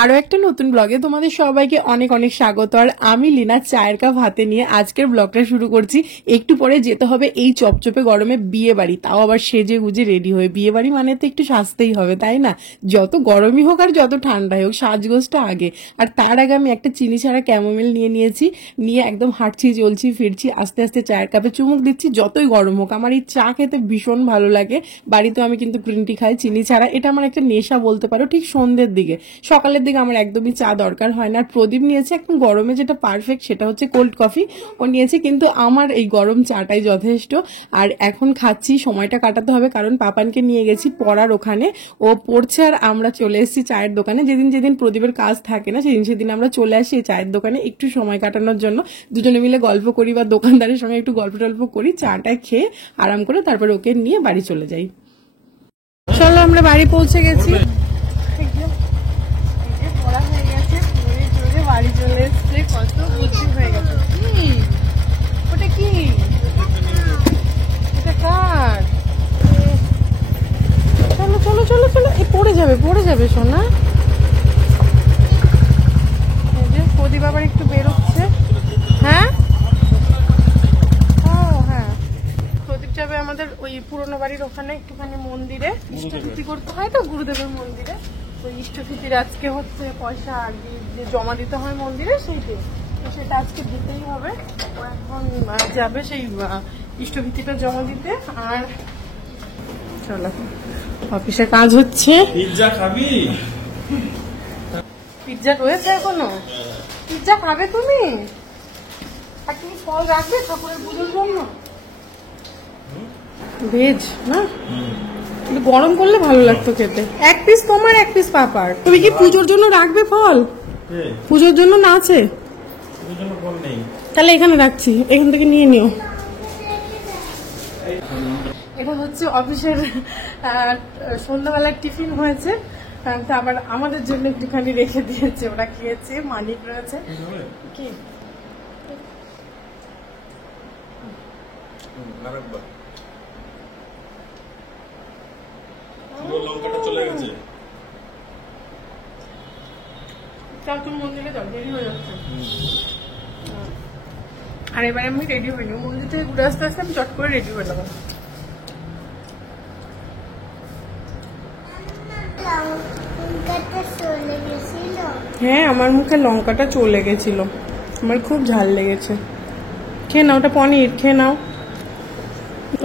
আরো একটা নতুন ব্লগে তোমাদের সবাইকে অনেক অনেক স্বাগত। আর আমি লীনা চায়ের কাপ হাতে নিয়ে আজকের ব্লগটা শুরু করছি। একটু পরে যেতে হবে এই চপচপে গরমে বিয়ে বাড়ি, তাও আবার সেজে গুজে রেডি হয়ে। বিয়ে বাড়ি মানে তো একটু সাজতেই হবে, তাই না? যত গরমই হোক আর যত ঠান্ডাই হোক, সাজগোজটা আগে। আর তার আগে আমি একটা চিনি ছাড়া ক্যামোমিল নিয়ে নিয়েছি, নিয়ে একদম হাঁটছি চলছি ফিরছি, আস্তে আস্তে চায়ের কাপে চুমুক দিচ্ছি। যতই গরম হোক আমার এই চা খেতে ভীষণ ভালো লাগে। বাড়িতেও আমি কিন্তু গ্রিন টি খাই চিনি ছাড়া, এটা আমার একটা নেশা বলতে পারো। ঠিক সন্ধ্যের দিকে, সকালের দিকে আমার একদমই চা দরকার হয় না। আর প্রদীপ নিয়েছে একদম গরমে যেটা পারফেক্ট, সেটা হচ্ছে কোল্ড কফি ও নিয়েছে, কিন্তু আমার এই গরম চাটাই যথেষ্ট। আর এখন খাচ্ছি, সময়টা কাটাতে হবে, কারণ পাপানকে নিয়ে গেছি পড়ার ওখানে, ও পড়ছে আর আমরা চলে এসেছি চায়ের দোকানে। যেদিন যেদিন প্রদীপের কাজ থাকে না সেদিন আমরা চলে আসি এই চায়ের দোকানে একটু সময় কাটানোর জন্য। দুজনে মিলে গল্প করি বা দোকানদারের সঙ্গে একটু গল্প টল্প করি, চাটা খেয়ে আরাম করে তারপর ওকে নিয়ে বাড়ি চলে যাই। চলো আমরা বাড়ি পৌঁছে গেছি। বাড়ি চলে এসছে, কত বুদ্ধি হয়ে গেছে। ওটা কি? এটা কার? চলো চলো চলো চলো, এই পড়ে যাবে সোনা। এই যে প্রদীপ আবার একটু বেরোচ্ছে। হ্যাঁ ও হ্যাঁ, প্রদীপ যাবে আমাদের ওই পুরোনো বাড়ির ওখানে একটুখানি মন্দিরে ইষ্টভূতি করতে হয় তো, গুরুদেবের মন্দিরে। ওই ইষ্টভূতির আজকে হচ্ছে পয়সা আগে যে জমা দিতে হয় মন্দিরে, সেইটাই তো, সেটা আজকে দিতেই হবে। ও এখন যাবে সেই ইষ্টভূতিটা জমা দিতে। আর চলো, অফিসে কাজ হচ্ছে। পিৎজা খাবি? পিৎজা রয়েছে এখনো? পিৎজা খাবে তুমি? আর তুমি ফল রাখবে ঠাকুরের পুজোর জন্য? ভেজ না, গরম করলে ভালো লাগতো খেতে। এক পিস তোমার, এক পিস পাপার। তুমি কি পুজোর জন্য রাখবে ফল? পুজোর জন্য না আছে? তাহলে এখানে রাখছি, এখান থেকে নিয়ে নিও। এখন হচ্ছে অফিসের সন্ধ্যাবেলার টিফিন হয়েছে, আবার আমাদের জন্য একটুখানি রেখে দিয়েছে, ওরা খেয়েছে। মানিক রয়েছে কি চলে গেছে। তুমি মন্দিরে যাও, দেরি হয়ে যাচ্ছে। আর এবার আমি রেডি হইনি, মন্দির থেকে ঘুরে আসতে আসতে আমি চট করে রেডি হয়ে যাবো। হ্যাঁ, আমার মুখে লঙ্কাটা চলে গেছিল, আমার খুব ঝাল লেগেছে। খেয়ে নাও, ওটা পনির, খেয়ে নাও।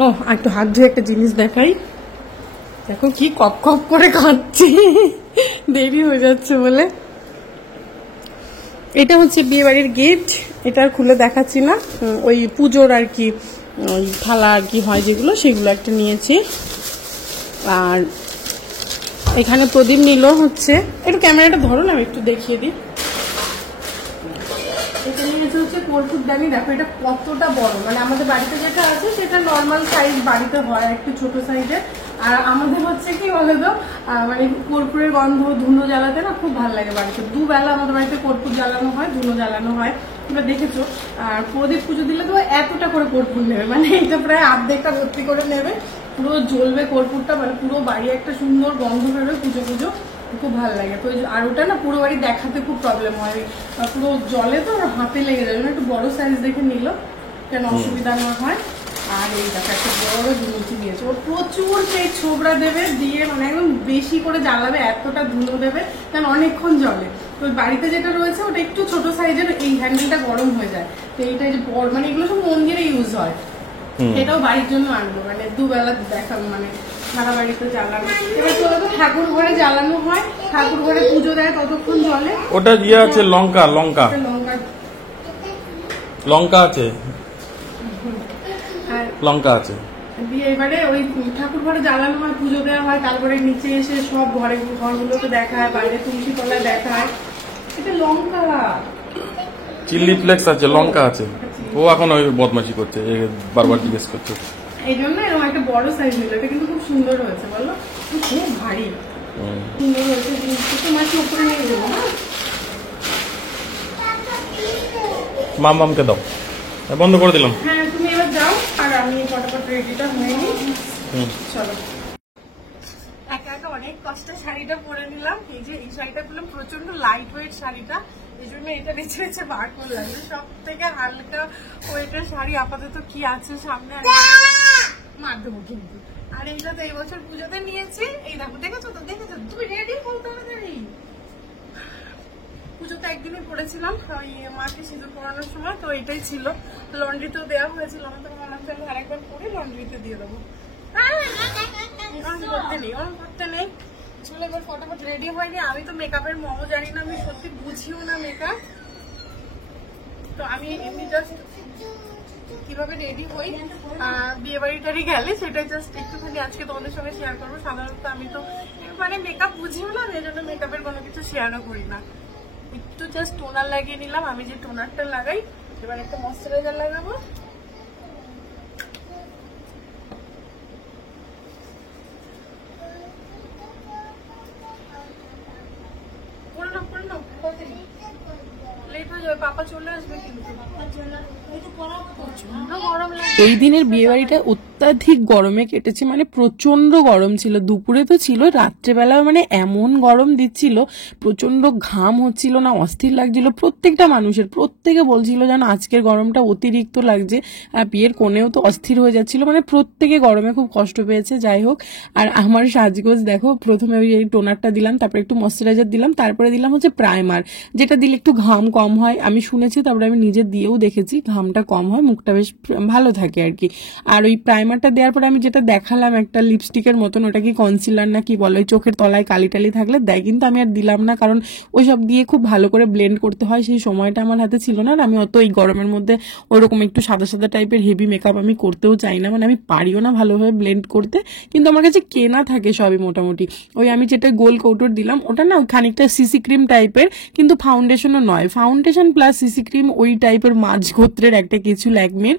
ও একটু হাত ধুয়ে একটা জিনিস দেখাই, দেখো কি কপ কপ করে খাচ্ছি, দেরি হয়ে যাচ্ছে বলে। এটা হচ্ছে বিয়ে বাড়ির গিফট, এটা আর খুলে দেখাচ্ছি না। ওই পুজোর আর কি ওই থালা আর কি হয় যেগুলো, সেগুলো একটা নিয়েছি। আর এখানে প্রদীপ নিল হচ্ছে, একটু ক্যামেরাটা ধরো না, আমি একটু দেখিয়ে দিই। এটা নিয়েছে হচ্ছে কর্পূরদানি। দেখো এটা কতটা বড়, মানে আমাদের বাড়িতে যেটা আছে সেটা নর্মাল সাইজ বাড়িতে হয়, একটু ছোট সাইজের। আর আমাদের হচ্ছে কি বলে তো, মানে কর্পূরের গন্ধ ধুনো জ্বালাতে না খুব ভালো লাগে বাড়িতে। দুবেলা আমাদের বাড়িতে কর্পূর জ্বালানো হয়, ধুনো জ্বালানো হয়, তোমরা দেখেছো। আর প্রদীপ পুজো দিলে তো এতটা করে কর্পূর নেবে, মানে এটা প্রায় অর্ধেকটা ভর্তি করে নেবে, পুরো জ্বলবে কর্পূরটা, মানে পুরো বাড়ি একটা সুন্দর গন্ধ বেরোবে পুজো পুজো, খুব ভালো লাগে। তো আর ওটা না পুরো বাড়ি দেখাতে খুব প্রবলেম হয়, পুরো জলে তো হাতে লেগে যাবে, একটু বড় সাইজ দেখে নিল কেন অসুবিধা না হয়। আর এই দেখা একটা বড় ধুনুচি দিয়েছে, ও প্রচুর সেই ছোবড়া দেবে, দিয়ে মানে একদম বেশি করে জ্বালাবে, এতটা ধুনো দেবে কারণ অনেকক্ষণ জ্বলে। তো বাড়িতে যেটা রয়েছে ওটা একটু ছোট সাইজের, এই হ্যান্ডেলটা গরম হয়ে যায়। তো এইটা যে বড়, মানে এগুলো সব মন্দিরে ইউজ হয়, এটাও বাড়ির জন্য আনবো, মানে দুবেলা দেখাবো, মানে সারা বাড়িতে জ্বালানো। এবার চলো তো ঠাকুর ঘরে জ্বালানো হয়, ঠাকুর ঘরে পুজো দেয় ততক্ষণ জলে। ওটা ইয়ে আছে, লঙ্কা লঙ্কা লঙ্কা আছে, লঙ্কা আছে। দিয়ে এবারে ওই ঠাকুর ঘরে জ্বালানো হয়, পুজো দেওয়া হয়, তারপরে নিচে এসে সব ঘরগুলোকে দেখায়, বাইরে তুলসী তলায় দেখায়। এটা লঙ্কা, চিলি ফ্লেক্স আছে, লঙ্কা আছে। ও এখন ওই বদমাশি করছে, বারবার জিজ্ঞেস করছে। এই জন্য এরকম একটা বড় সাইজ নিল। এটা কিন্তু খুব সুন্দর হয়েছে, বলো খুব ভারী সুন্দর হয়েছে জিনিসটা। তোমাকে উপরে নিয়ে দেবো না, মামকে দাও, বন্ধ করে দিলাম। হ্যাঁ তুমি এবার যাও, আর আমি ফটাফট রেডিটা হয়ে নিই। চলো, একা একা অনেক কষ্টের শাড়িটা পরে নিলাম। এই যে এই শাড়িটা পেলাম, প্রচন্ড লাইট ওয়েট শাড়িটা, এই জন্য এটা বেছে বেছে বার করলাম। সব থেকে হালকা ওয়েটের শাড়ি আপাতত কি আছে সামনে, মার দেবো কিন্তু। আর এইটা তো এই বছর পুজোতে নিয়েছি। এই দেখো, দেখেছো তো, দেখেছো তুমি রেডি বলতে হবে। পুজোতে একদিনই পড়েছিলাম ওই মাকে সিঁদুর পরানোর সময়, তো এটাই ছিল। লন্ড্রিতেও দেওয়া হয়েছিল, আমার তো মনে হচ্ছে আরেকবার পরে লন্ড্রিতে দিয়ে দেবো। করতে নেই, চলো এবার ফটাফট রেডি হয়নি। আমি তো মেকআপের মও জানি না, আমি সত্যি বুঝিও না মেকআপ, তো আমি এমনি জাস্ট কিভাবে রেডি হই বিয়ে বাড়ি টাড়ি গেলে সেটাই জাস্ট একটুখানি আজকে তোমাদের সঙ্গে শেয়ার করবো। সাধারণত আমি তো মানে মেকআপ বুঝিও না, এই জন্য মেকআপের কোনো কিছু শেয়ারও করি না। একটু জাস্ট টোনার লাগিয়ে নিলাম, আমি যে টোনারটা লাগাই। এবার একটা ময়শ্চারাইজার লাগাবো। এই দিনের বিয়ে বাড়িটা অত্যাধিক গরমে কেটেছে, মানে প্রচন্ড গরম ছিল। দুপুরে তো ছিল, রাত্রেবেলা মানে এমন গরম দিচ্ছিল, প্রচন্ড ঘাম হচ্ছিল না, অস্থির লাগছিল প্রত্যেকটা মানুষের। প্রত্যেকে বলছিল যেন আজকের গরমটা অতিরিক্ত লাগছে। আর বিয়ের কোণেও তো অস্থির হয়ে যাচ্ছিল, মানে প্রত্যেকে গরমে খুব কষ্ট পেয়েছে। যাই হোক, আর আমার সাজগোজ দেখো, প্রথমে ওই টোনারটা দিলাম, তারপরে একটু ময়শ্চারাইজার দিলাম, তারপরে দিলাম হচ্ছে প্রাইমার, যেটা দিলে একটু ঘাম কম হয়। আমি শুনেছি, তারপরে আমি নিজে দিয়েও দেখেছি, ঘামটা কম হয়, মুখটা বেশ ভালো থাকে আর কি। আর ওই প্রাইমারটা দেওয়ার পরে আমি যেটা দেখালাম একটা লিপস্টিকের মতন, ওটা কি কনসিলার না কি বলে, চোখের তলায় কালি টালি থাকলে দেয়, কিন্তু আমি আর দিলাম না, কারণ ওই সব দিয়ে খুব ভালো করে ব্লেন্ড করতে হয়, সেই সময়টা আমার হাতে ছিল না। আর আমি অত এই গরমের মধ্যে ওইরকম একটু সাদা সাদা টাইপের হেভি মেকআপ আমি করতেও চাই না, মানে আমি পারিও না ভালোভাবে ব্লেন্ড করতে। কিন্তু আমার কাছে কেনা থাকে সবই মোটামুটি। ওই আমি যেটা গোল কৌটোর দিলাম, ওটা না খানিকটা সিসি ক্রিম টাইপের, কিন্তু ফাউন্ডেশনও নয়, ফাউন্ডেশন প্লাস সিসি ক্রিম ওই টাইপের মাঝ গোত্রের একটা কিছু ল্যাকমির,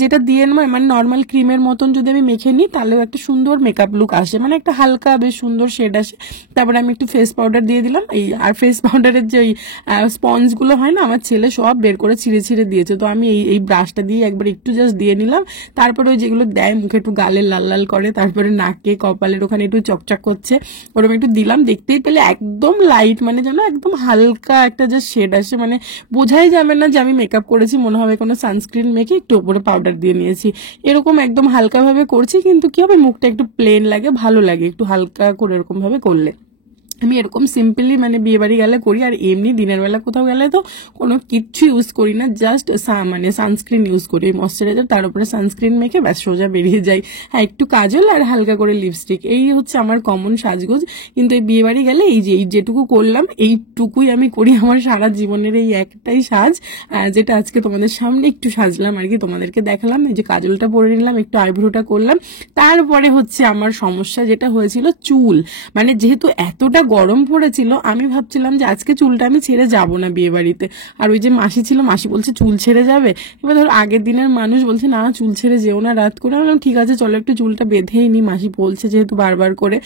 যেটা দিয়ে মানে নর্মাল ক্রিমের মতন যদি আমি মেখে নিই তাহলেও একটা সুন্দর মেকআপ লুক আসে, মানে একটা হালকা বেশ সুন্দর শেড আসে। তারপরে আমি একটু ফেস পাউডার দিয়ে দিলাম। এই আর ফেস পাউডারের যে ওই স্পঞ্জগুলো হয় না, আমার ছেলে সব বের করে ছিঁড়ে ছিঁড়ে দিয়েছে, তো আমি এই ব্রাশটা দিয়ে একবার একটু জাস্ট দিয়ে নিলাম। তারপরে ওই যেগুলো দেয় মুখে একটু গালে লাল লাল করে, তারপরে নাকে কপালের ওখানে একটু চকচক করছে, ওরকম একটু দিলাম। দেখতেই পেলে একদম লাইট, মানে যেন একদম হালকা একটা যে শেড আসে, মানে বোঝাই যাবে না যে আমি মেকআপ করেছি, মনে হবে কোনো সানস্ক্রিন মেখে একটু উপরে পাউডার দিয়ে নিয়েছি, এরকম একদম হালকা ভাবে করছি। কিন্তু কি হবে, মুখটা একটু প্লেন লাগে, ভালো লাগে একটু হালকা করে এরকম ভাবে করলে। আমি এরকম সিম্পলি মানে বিয়ে বাড়ি গেলে করি, আর এমনি দিনের বেলা কোথাও গেলে তো কোনো কিচ্ছু ইউজ করি না, জাস্ট মানে সানস্ক্রিন ইউজ করি, ময়শ্চারাইজার, তার উপরে সানস্ক্রিন মেখে ব্যাস সোজা বেরিয়ে যাই। হ্যাঁ, একটু কাজল আর হালকা করে লিপস্টিক, এই হচ্ছে আমার কমন সাজগোজ। কিন্তু এই বিয়ে বাড়ি গেলে এই যেটুকু করলাম এইটুকুই আমি করি আমার সারা জীবনের, এই একটাই সাজ, যেটা আজকে তোমাদের সামনে একটু সাজলাম আর কি, তোমাদেরকে দেখালাম। এই যে কাজলটা পরে নিলাম, একটু আইব্রোটা করলাম। তারপরে হচ্ছে আমার সমস্যা যেটা হয়েছিল, চুল, মানে যেহেতু এতটা গরম পড়েছিল, আমি ভাবছিলাম যে আজকে চুলটা আমি ছেড়ে যাব না বিয়ে বাড়িতে। আর ওই যে মাসি ছিল, মাসি বলছে চুল ছেড়ে যাবে। এবার ধর আগের দিনের মানুষ বলছে না চুল ছেড়ে যেও না রাত করে। আমি বললাম ঠিক আছে চলো একটু চুলটা বেঁধেই নি, মাসি বলছে যেহেতু বারবার করে।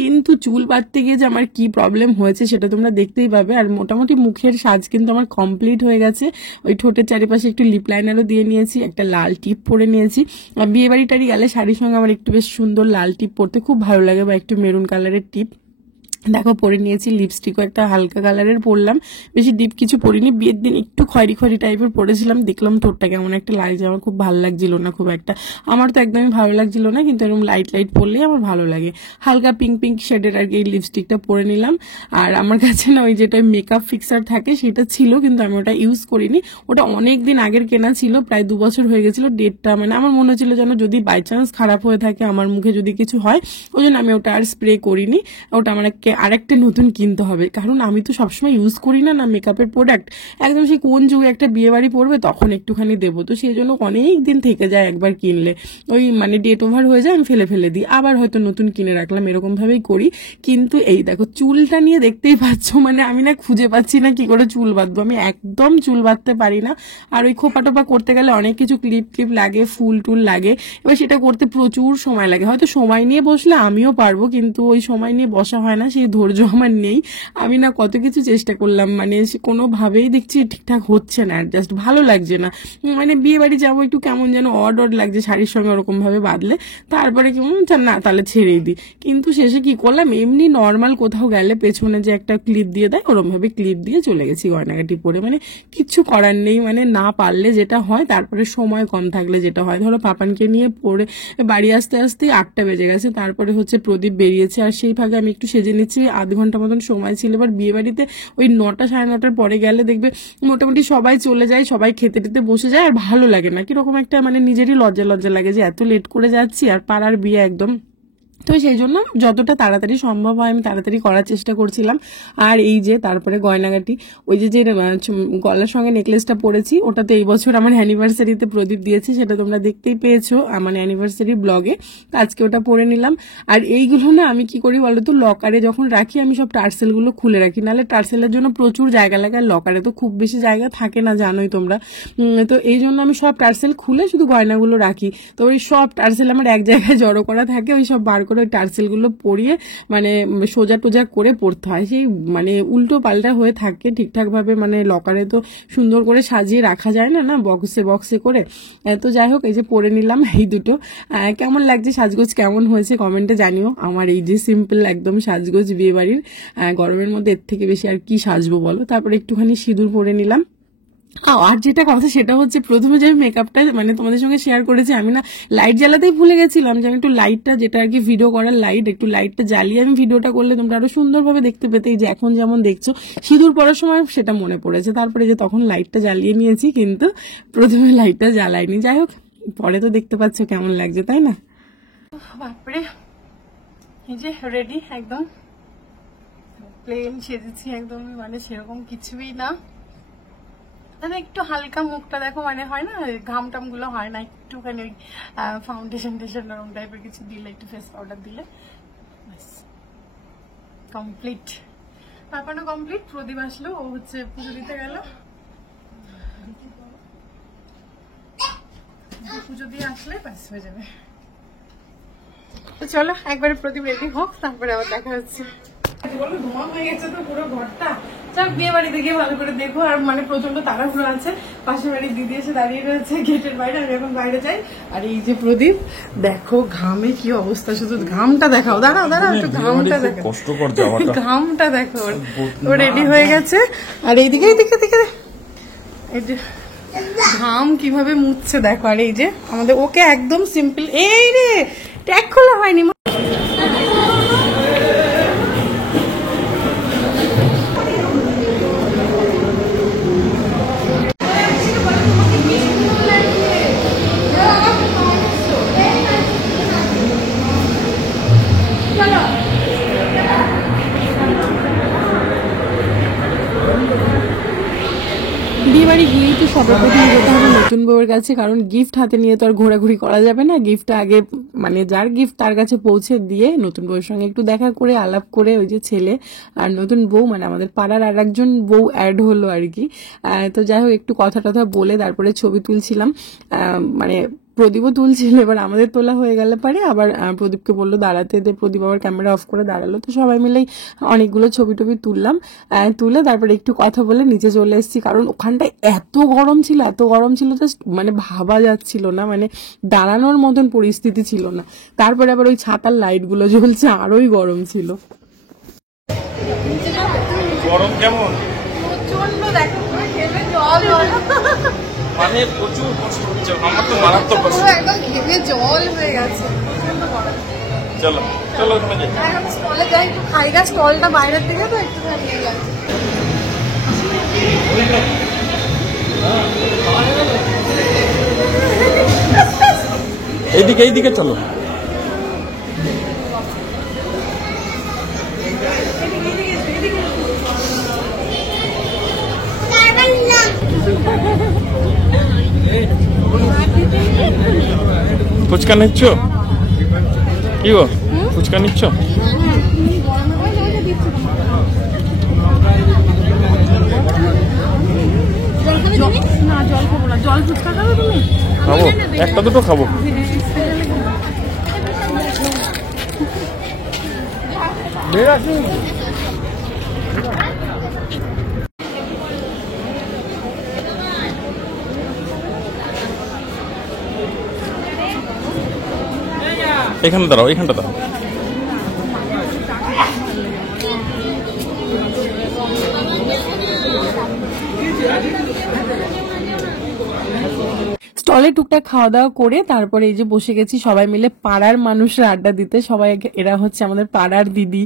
কিন্তু চুল বাঁধতে গিয়ে যে আমার কি প্রবলেম হয়েছে সেটা তোমরা দেখতেই পাবে। আর মোটামুটি মুখের সাজ কিন্তু আমার কমপ্লিট হয়ে গেছে। ওই ঠোঁটের চারিপাশে একটু লিপ লাইনারও দিয়ে নিয়েছি, একটা লাল টিপ পরে নিয়েছি। বিয়ে বাড়ি টাড়ি গেলে শাড়ির সঙ্গে আমার একটু বেশ সুন্দর লাল টিপ পরতে খুব ভালো লাগে, বা একটু মেরুন কালারের টিপ দেখো পরে নিয়েছি। লিপস্টিকও একটা হালকা কালারের পরলাম, বেশি ডিপ কিছু পরিনি। বিয়ের দিন একটু খয়েরি খয়েরি টাইপের পরেছিলাম, দেখলাম ঠোঁটটা কেমন একটা লাগছে, আমার খুব ভালো লাগছিল না খুব একটা, আমার তো একদমই ভালো লাগছিল না, কিন্তু এরকম লাইট লাইট পরলেই আমার ভালো লাগে। হালকা পিঙ্ক পিঙ্ক শেডের আর কি এই লিপস্টিকটা পরে নিলাম। আর আমার কাছে না ওই যেটা মেকআপ ফিক্সার থাকে সেটা ছিল, কিন্তু আমি ওটা ইউজ করিনি, ওটা অনেক দিন আগের কেনা ছিল, প্রায় 2 বছর হয়ে গেছিল ডেটটা। মানে আমার মনে হচ্ছিল যেন যদি বাই চান্স খারাপ হয়ে থাকে, আমার মুখে যদি কিছু হয়, ওই জন্য আমি ওটা আর স্প্রে করিনি। ওটা আমার আরেকটা নতুন কিনতে হবে, কারণ আমি তো সবসময় ইউজ করি না মেকআপের প্রোডাক্ট, একদম সেই কোন যুগে একটা বিয়ে বাড়ি পড়বে তখন একটুখানি দেবো, তো সেই জন্য অনেক দিন থেকে যায় একবার কিনলে, ওই মানে ডেট ওভার হয়ে যায়, আমি ফেলে দিই, আবার হয়তো নতুন কিনে রাখলাম, এরকম ভাবেই করি। কিন্তু এই দেখো চুলটা নিয়ে দেখতেই পাচ্ছ, মানে আমি না খুঁজে পাচ্ছি না কি করে চুল বাঁধবো, আমি একদম চুল বাঁধতে পারি না। আর ওই খোপা টোপা করতে গেলে অনেক কিছু ক্লিপ লাগে, ফুল টুল লাগে, এবার সেটা করতে প্রচুর সময় লাগে। হয়তো সময় নিয়ে বসলে আমিও পারবো, কিন্তু ওই সময় নিয়ে বসা হয় না, সেই ধৈর্য আমার নেই। আমি না কত কিছু চেষ্টা করলাম, মানে কোনোভাবেই দেখছি ঠিকঠাক হচ্ছে না, অ্যাডজাস্ট ভালো লাগছে না। মানে বিয়ে বাড়ি যাবো একটু কেমন যেন অড লাগছে শাড়ির সঙ্গে ওরকম ভাবে বাঁধলে, তারপরে কি না তাহলে ছেড়েই দিই। কিন্তু শেষে কি করলাম, এমনি নর্মাল কোথাও গেলে পেছনে যে একটা ক্লিপ দিয়ে দেয় ওরকম ভাবে ক্লিপ দিয়ে চলে গেছি গয়নাগাটি পরে। মানে কিচ্ছু করার নেই, মানে না পারলে যেটা হয়, তারপরে সময় কম থাকলে যেটা হয়, ধরো পাপানকে নিয়ে পড়ে বাড়ি আসতে আসতে 8টা বেজে গেছে, তারপরে হচ্ছে প্রদীপ বেরিয়েছে, আর সেই ফাঁকে আমি একটু সেজে নিচ্ছি, আধ ঘন্টা মতন সময় ছিল। এবার বিয়ে বাড়িতে ওই 9টা সাড়ে 9টার পরে গেলে দেখবে মোটামুটি সবাই চলে যায়, সবাই খেতে টেতে বসে যায়, আর ভালো লাগে না, কিরকম একটা মানে নিজেরই লজ্জা লজ্জা লাগে যে এত লেট করে যাচ্ছি, আর পাড়ার বিয়ে একদম। তো সেই জন্য যতটা তাড়াতাড়ি সম্ভব হয় আমি তাড়াতাড়ি করার চেষ্টা করছিলাম। আর এই যে তারপরে গয়নাগাটি, ওই যে গলার সঙ্গে নেকলেসটা পরেছি, ওটা তো এই বছর আমার অ্যানিভার্সারিতে প্রদীপ দিয়েছি, সেটা তোমরা দেখতেই পেয়েছো আমার অ্যানিভার্সারি ব্লগে। আজকে ওটা পরে নিলাম। আর এইগুলো না আমি কি করি বলতো, লকারে যখন রাখি আমি সব টার্সেলগুলো খুলে রাখি, নাহলে টার্সেলের জন্য প্রচুর জায়গা লাগে, আর লকারে তো খুব বেশি জায়গা থাকে না, জানোই তোমরা। তো এই জন্য আমি সব টার্সেল খুলে শুধু গয়নাগুলো রাখি। তো ওই সব টার্সেল আমার এক জায়গায় জড়ো করা থাকে, ওই সব বার করে ওই টার্সেলগুলো পরিয়ে মানে সোজা টোজা করে পড়তে হয়, সেই মানে উল্টো পাল্টা হয়ে থাকে ঠিকঠাক ভাবে, মানে লকারে তো সুন্দর করে সাজিয়ে রাখা যায় না, বক্সে বক্সে করে। তো যাই হোক, এই যে পরে নিলাম এই দুটো। কেমন লাগছে সাজগোজ, কেমন হয়েছে কমেন্টে জানিও। আমার এই যে সিম্পল একদম সাজগোজ বিয়ে বাড়ির, গরমের মধ্যে এর থেকে বেশি আর কি সাজবো বলো। তারপরে একটুখানি সিঁদুর পরে নিলাম। আর যেটা কথা সেটা হচ্ছে, প্রথমে যে মেকআপটা মানে তোমাদের সঙ্গে শেয়ার করেছি, আমি না লাইট জ্বালাতেই ভুলে গেছিলাম, যে আমি একটু লাইটটা, যেটা আর কি ভিডিও করার লাইট, একটু লাইটটা জ্বালিয়ে আমি ভিডিওটা করলে তোমরা আরো সুন্দরভাবে দেখতে পেতে, যে এখন যেমন দেখছো সিঁদুর পরার সময় সেটা মনে পড়েছে। তারপরে যে তখন লাইটটা জ্বালিয়ে নিয়েছি, কিন্তু প্রথমে লাইটটা জ্বালাইনি। যাই হোক, পরে তো দেখতে পাচ্ছ কেমন লাগছে, তাই না? বাপরে, এই যে রেডি একদম প্লেন সেজেছি একদম, মানে সেরকম কিছুই না, মানে একটু হালকা মুখটা দেখো, মানে হয় না ঘাম টাম গুলো হয় না, একটুখানি ওই ফাউন্ডেশন ওরকম টাইপের কিছু দিলে, একটু ফেস পাউডার দিলে কমপ্লিট। তারপরে কমপ্লিট। প্রদীপ আসলো, ও হচ্ছে পুজো দিতে গেল, পুজো দিয়ে আসলে ব্যাস হয়ে যাবে। তো চলো একবারে প্রদীপ রেডি হোক, তারপরে আবার দেখা হচ্ছে। বলো ধোঁয়া হয়ে গেছে তো পুরো ঘরটা। চল বিয়ে বাড়িতে গিয়ে ভালো করে দেখো। আর মানে প্রচন্ড তাড়াহুড়ো আছে, পাশের বাড়ির দিদি এসে দাঁড়িয়ে রয়েছে গেটের বাইরে, আমি এখন বাইরে যাই। আর এই যে প্রদীপ, দেখো ঘামে কি অবস্থা, শুধু ঘামটা দেখাও, দাঁড়াও একটু ঘামটা দেখো, কষ্টকর যাওয়াটা, ঘামটা দেখো। ও রেডি হয়ে গেছে, আর এইদিকে এই যে ঘাম কিভাবে মুছছে দেখো। আর এই যে আমাদের ওকে একদম সিম্পল, এই রে ট্যাগ খোলা হয়নি। বিয়ে বাড়ি গিয়েই তো সর্বপ্রথম যেতে হবে নতুন বউয়ের কাছে, কারণ গিফট হাতে নিয়ে তো আর ঘোরাঘুরি করা যাবে না। গিফটটা আগে মানে যার গিফট তার কাছে পৌঁছে দিয়ে নতুন বউয়ের সঙ্গে একটু দেখা করে আলাপ করে, ওই যে ছেলে আর নতুন বউ মানে আমাদের পাড়ার আর একজন বউ অ্যাড হলো আর কি। তো যাই হোক, একটু কথা টথা বলে তারপরে ছবি তুলছিলাম, মানে প্রদীপও তুলছিল। এবার আমাদের তোলা হয়ে গেলে পারে আবার প্রদীপকে বললো দাঁড়াতে, প্রদীপ আবার ক্যামেরা অফ করে দাঁড়ালো। তো সবাই মিলেই অনেকগুলো ছবি টবি তুললাম, তুলে তারপরে একটু কথা বলে নিচে চলে এসেছি, কারণ ওখানটায় এত গরম ছিল জাস্ট মানে ভাবা যাচ্ছিল না, মানে দাঁড়ানোর মতন পরিস্থিতি ছিল না। তারপরে আবার ওই ছাতার লাইটগুলো জ্বলছে, আরোই গরম ছিল। গরম কেমন, প্রচন্ড দেখো, ঘেমে জল মানে প্রচুর কষ্ট হচ্ছে, আমার তো মারাত্মক কষ্ট, একদম ঘেমে জল হয়ে গেছে, প্রচন্ড গরম। চলো চলো তুমি যাই, এখন স্টলে যাই, একটু খাই গা, স্টলটা বাইরের দিকে তো একটু নিয়ে যাচ্ছি। এইদিকে চলো। ফুচকা নিচ্ছ কি গো, ফুচকা নিচ্ছ? না জল খাবো না, জল ফুচকা খাবে তুমি? খাবো, একটা দুটো খাবো। এখানে দাঁড়াও, এখানটা দাঁড়াও। স্টলে টুকটাক খাওয়া দাওয়া করে তারপরে এই যে বসে গেছি সবাই মিলে পাড়ার মানুষরা আড্ডা দিতে। সবাই এরা হচ্ছে আমাদের পাড়ার দিদি,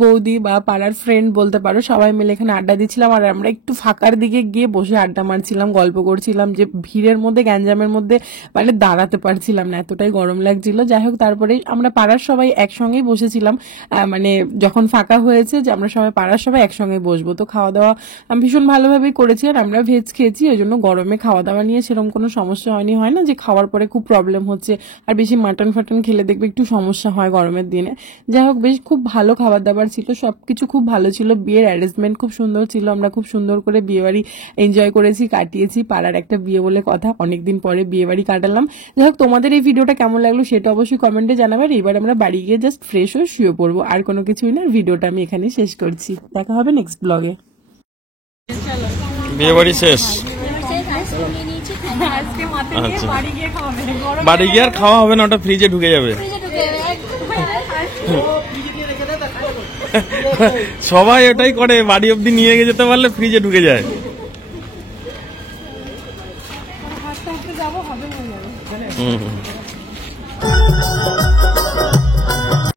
বৌদি বা পাড়ার ফ্রেন্ড বলতে পারো। সবাই মিলে এখানে আড্ডা দিচ্ছিলাম আর আমরা একটু ফাঁকার দিকে গিয়ে বসে আড্ডা মারছিলাম, গল্প করছিলাম। যে ভিড়ের মধ্যে গ্যাঞ্জামের মধ্যে মানে দাঁড়াতে পারছিলাম না, এতটাই গরম লাগছিল। যাই হোক, তারপরে আমরা পাড়ার সবাই একসঙ্গেই বসেছিলাম, মানে যখন ফাঁকা হয়েছে যে আমরা সবাই পাড়ার সবাই একসঙ্গে বসবো। তো খাওয়া দাওয়া ভীষণ ভালোভাবেই করেছি আর আমরা ভেজ খেয়েছি, ওই জন্য গরমে খাওয়া দাওয়া নিয়ে সেরকম কোনো সমস্যা হয়নি। হয় না যে খাওয়ার পরে খুব প্রবলেম হচ্ছে, আর বেশি মাটন ফাটন খেলে দেখবে একটু সমস্যা হয় গরমের দিনে। যাই হোক, বেশ খুব ভালো খাবার দাবার ছিল, সবকিছু খুব ভালো ছিল। বিয়ের অ্যারেঞ্জমেন্ট খুব সুন্দর ছিল, আমরা খুব সুন্দর করে বিয়ে বাড়ি এনজয় করেছি, কাটিয়েছি। পাড়ার একটা বিয়ে বলে কথা, অনেকদিন পরে বিয়ে বাড়ি কাটালাম। যাই হোক, তোমাদের এই ভিডিওটা কেমন লাগলো সেটা অবশ্যই কমেন্টে জানাবে। আর এবার আমরা বাড়ি গিয়ে জাস্ট ফ্রেশ হয়ে শুয়ে পড়বো, আর কোনো কিছুই না। ভিডিওটা আমি এখানে শেষ করছি, দেখা হবে নেক্সট ব্লগে। বিয়ে বাড়ি শেষ, আচ্ছা। বাড়ি গিয়ে আর খাওয়া হবে না, ওটা ফ্রিজে ঢুকে যাবে। সবাই ওটাই করে, বাড়ি অব্দি নিয়ে যেতে পারলে ফ্রিজে ঢুকে যায়। হাঁটতে হাঁটতে যাবো, হবে হয়ে যাবে। হুম।